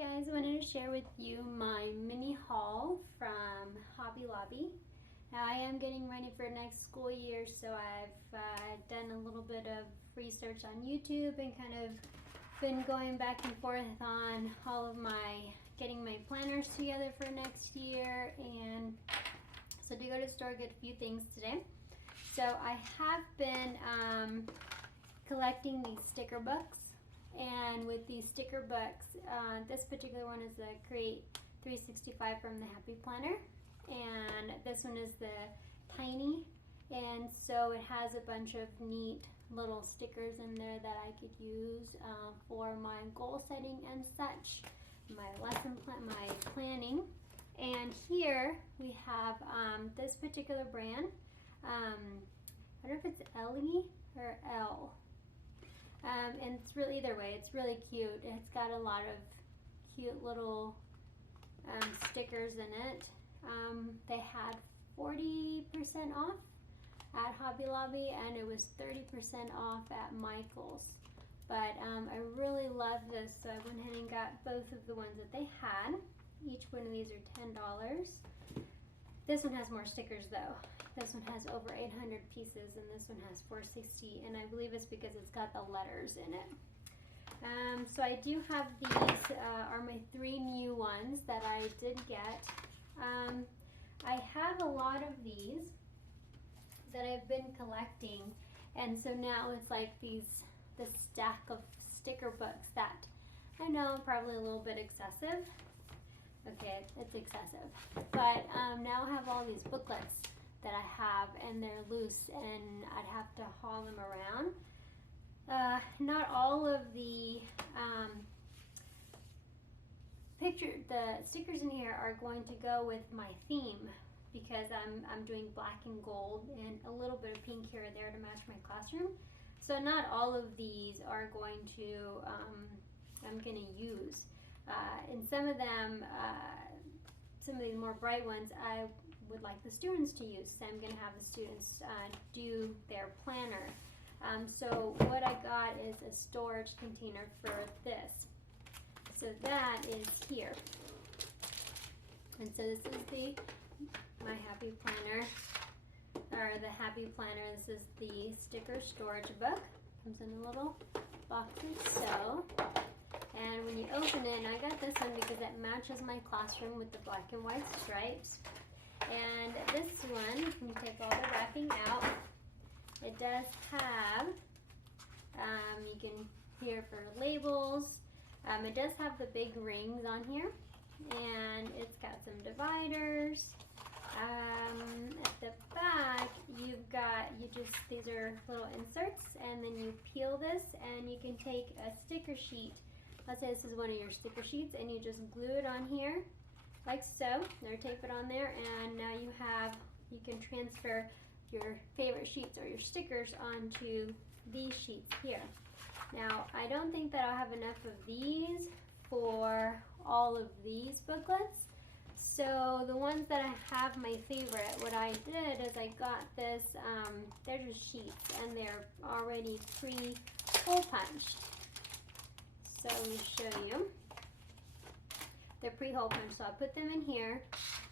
Guys, I wanted to share with you my mini haul from Hobby Lobby. Now I am getting ready for next school year, so I've done a little bit of research on YouTube and kind of been going back and forth on all of getting my planners together for next year, and so to go to the store get a few things today. So I have been collecting these sticker books. And with these sticker books, this particular one is the Create 365 from the Happy Planner, and this one is the Tiny, and so it has a bunch of neat little stickers in there that I could use for my goal setting and such, my lesson plan, my planning. And here we have this particular brand. I don't know if it's Ellie or L. And it's really, either way, it's really cute. It's got a lot of cute little stickers in it. They had 40% off at Hobby Lobby, and it was 30% off at Michael's. But I really love this, so I went ahead and got both of the ones that they had. Each one of these are $10. This one has more stickers though. This one has over 800 pieces, and this one has 460, and I believe it's because it's got the letters in it. So I do have these, are my 3 new ones that I did get. I have a lot of these that I've been collecting, and so now it's like this stack of sticker books that I know probably a little bit excessive. Okay, it's excessive, but now I have all these booklets that I have, and they're loose, and I'd have to haul them around. Not all of the the stickers in here are going to go with my theme, because I'm doing black and gold and a little bit of pink here and there to match my classroom. So not all of these are going to I'm going to use. And some of them, some of these more bright ones, I would like the students to use. So I'm going to have the students do their planner. So what I got is a storage container for this. So that is here. And so this is my Happy Planner, or the Happy Planner. This is the sticker storage book. Comes in a little box like so. And when you open it, and I got this one because it matches my classroom with the black and white stripes. And this one, when you take all the wrapping out, it does have, you can hear for labels. It does have the big rings on here, and it's got some dividers. At the back, these are little inserts, and then you peel this, and you can take a sticker sheet. Let's say this is one of your sticker sheets, and you just glue it on here like so, or tape it on there, and now you can transfer your favorite sheets or your stickers onto these sheets here. Now, I don't think that I'll have enough of these for all of these booklets, so the ones that I have, my favorite, what I did is I got this, they're just sheets, and they're already pre-hole punched. So let me show you. They're pre-hole punched, so I'll put them in here.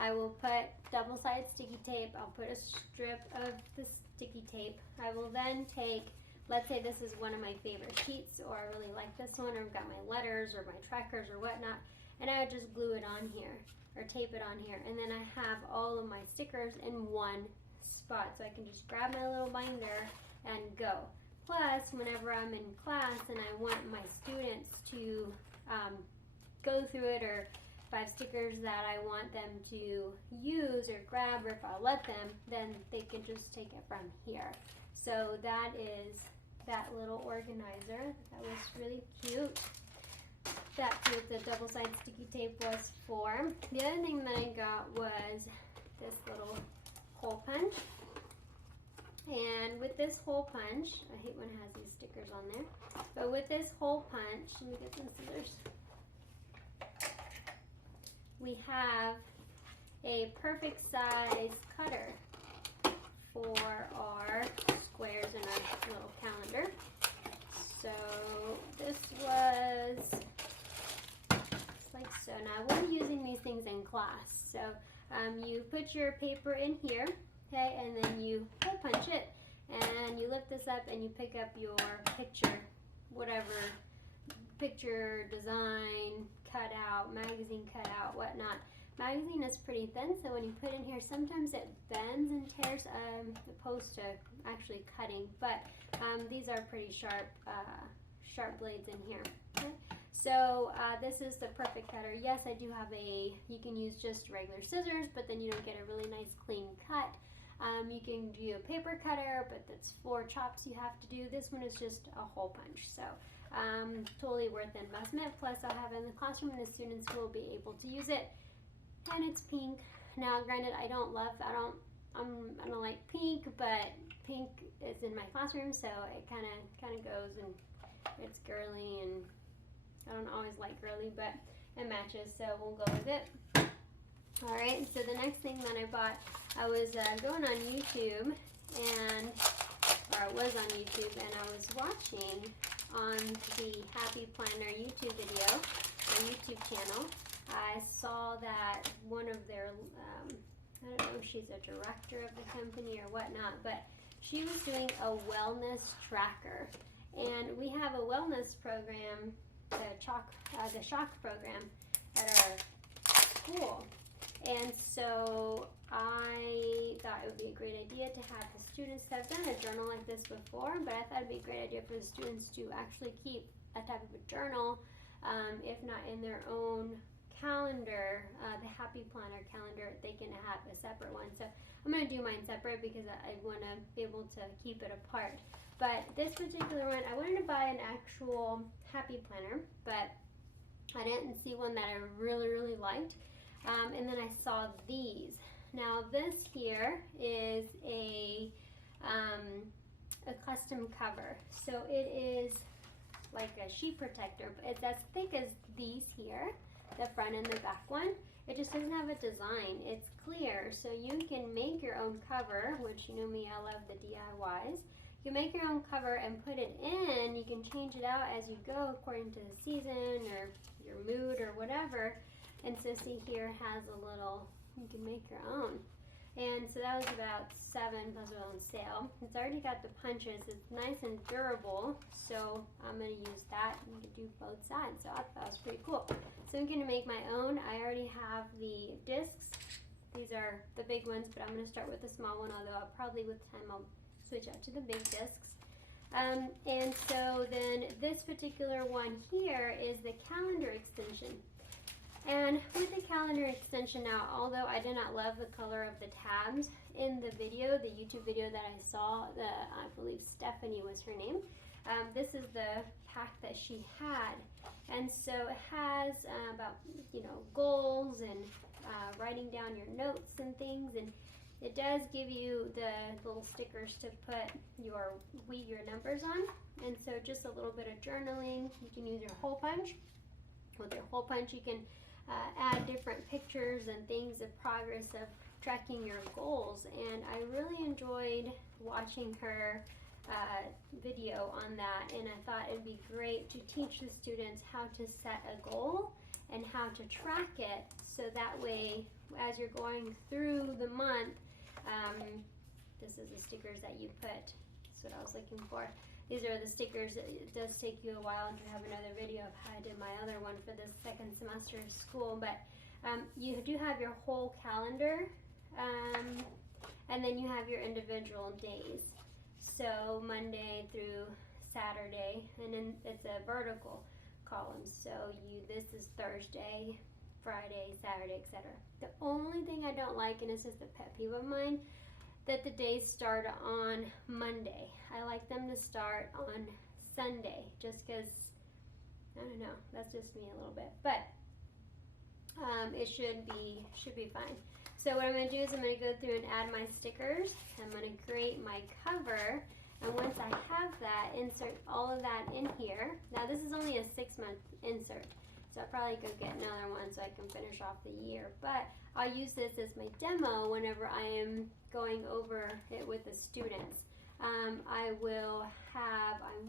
I will put double-sided sticky tape. I'll put a strip of the sticky tape. I will then take, let's say this is one of my favorite sheets, or I really like this one, or I've got my letters or my trackers or whatnot, and I would just glue it on here or tape it on here, and then I have all of my stickers in one spot, so I can just grab my little binder and go. Plus, whenever I'm in class and I want my students to go through it, or if I have stickers that I want them to use or grab, or if I'll let them, then they can just take it from here. So that is that little organizer. That was really cute. That's what the double-sided sticky tape was for. The other thing that I got was this little hole punch. And with this hole punch, I hate when it has these stickers on there, but with this hole punch, let me get some scissors. We have a perfect size cutter for our squares in our little calendar. So this was So now we'll be using these things in class. So you put your paper in here, okay, and then you hole punch it, and you lift this up and you pick up your picture, whatever picture, design, cutout, magazine cutout, whatnot. Magazine is pretty thin, so when you put in here, sometimes it bends and tears opposed to actually cutting, but these are pretty sharp blades in here. Okay? So this is the perfect cutter. Yes, I do have you can use just regular scissors, but then you don't get a really nice clean cut. You can do a paper cutter, but that's 4 chops you have to do. This one is just a hole punch, so totally worth the investment. Plus I'll have it in the classroom and the students will be able to use it. And it's pink. Now granted, I don't like pink, but pink is in my classroom, so it kind of goes, and it's girly, and I don't always like girly, but it matches, so we'll go with it. Alright, so the next thing that I bought, I was going on YouTube, or I was on YouTube, and I was watching on the Happy Planner YouTube video, or YouTube channel. I saw that one of their, I don't know if she's a director of the company or whatnot, but she was doing a wellness tracker. And we have a wellness program, the Shock program at our school. And so I thought it would be a great idea to have the students, I've done a journal like this before, but I thought it would be a great idea for the students to actually keep a type of a journal, if not in their own calendar, the Happy Planner calendar, they can have a separate one. So I'm going to do mine separate because I want to be able to keep it apart. But this particular one, I wanted to buy an actual Happy Planner, but I didn't see one that I really liked. And then I saw these. Now this here is a custom cover. So it is like a sheet protector, but it's as thick as these here, the front and the back one. It just doesn't have a design. It's clear, so you can make your own cover, which you know me, I love the DIYs. You can make your own cover and put it in. You can change it out as you go according to the season or your mood or whatever. And so see here has a little, you can make your own. And so that was about $7, those are on sale. It's already got the punches, it's nice and durable, so I'm going to use that. You can do both sides, so I thought that was pretty cool. So I'm going to make my own. I already have the discs. These are the big ones, but I'm going to start with the small one, although I'll probably with time I'll switch out to the big discs. And so then this particular one here is the calendar extension. And with the calendar extension now, although I did not love the color of the tabs in the video, the YouTube video that I saw, I believe Stephanie was her name, this is the pack that she had. And so it has about, goals and writing down your notes and things, and it does give you the little stickers to put your numbers on. And so just a little bit of journaling. You can use your hole punch. With your hole punch, you can add different pictures and things of progress of tracking your goals. And I really enjoyed watching her video on that, and I thought it'd be great to teach the students how to set a goal and how to track it, so that way as you're going through the month, this is the stickers that you put. That's what I was looking for. These are the stickers. It does take you a while to have another video of how I did my other one for this second semester of school, but you do have your whole calendar, and then you have your individual days. So Monday through Saturday, and then it's a vertical column. So this is Thursday, Friday, Saturday, etc. The only thing I don't like, and it's just a pet peeve of mine, that the days start on Monday. I like them to start on Sunday, just because, I don't know, that's just me a little bit, but it should be fine. So what I'm going to do is I'm going to go through and add my stickers. I'm going to create my cover, and once I have that, insert all of that in here. Now this is only a 6-month insert, so I'll probably go get another one so I can finish off the year, but I'll use this as my demo whenever I am going over it with the students. I'm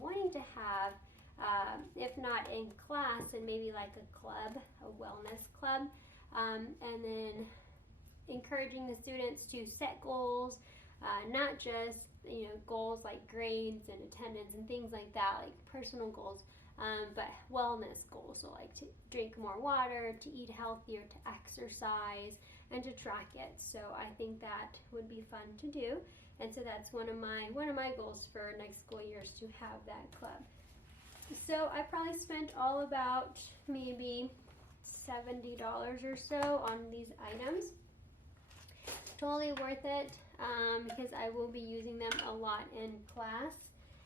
wanting to have if not in class, and maybe like a club, a wellness club, and then encouraging the students to set goals, not just goals like grades and attendance and things like that, like personal goals, but wellness goals. So like to drink more water, to eat healthier, to exercise, and to track it. So I think that would be fun to do, and so that's one of my goals for next school year is to have that club. So I probably spent all about maybe $70 or so on these items. Totally worth it, because I will be using them a lot in class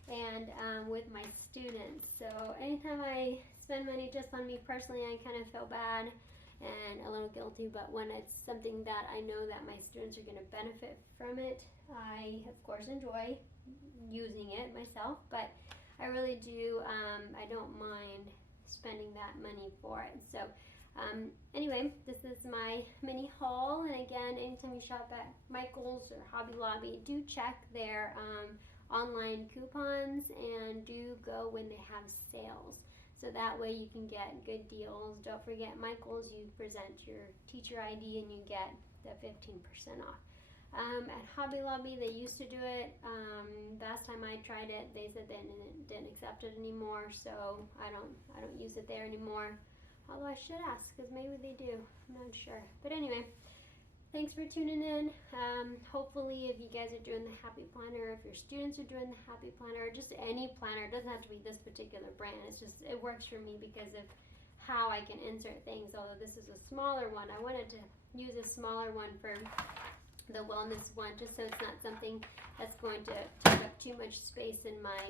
and with my students. So anytime I spend money just on me personally, I kind of feel bad and a little guilty, but when it's something that I know that my students are going to benefit from it, I of course enjoy using it myself, but I really do, I don't mind spending that money for it. So anyway, this is my mini haul, and again, anytime you shop at Michael's or Hobby Lobby, do check their online coupons and do go when they have sales. So that way you can get good deals. Don't forget Michael's, you present your teacher ID and you get the 15% off. At Hobby Lobby, they used to do it. Last time I tried it, they said they didn't accept it anymore, so I don't use it there anymore. Although I should ask, because maybe they do. I'm not sure. But anyway, thanks for tuning in. Hopefully, if you guys are doing the Happy Planner, if your students are doing the Happy Planner, or just any planner, it doesn't have to be this particular brand. It's just, it works for me because of how I can insert things. Although this is a smaller one, I wanted to use a smaller one for the wellness one, just so it's not something that's going to take up too much space in my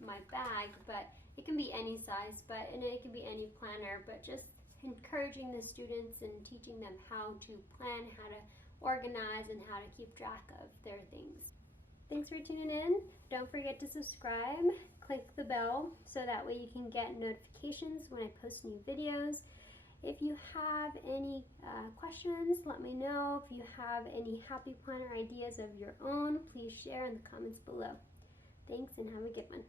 my bag. But it can be any size, and it can be any planner, but just encouraging the students and teaching them how to plan, how to organize, and how to keep track of their things. Thanks for tuning in. Don't forget to subscribe, click the bell so that way you can get notifications when I post new videos. If you have any questions, let me know. If you have any Happy Planner ideas of your own, please share in the comments below. Thanks and have a good one.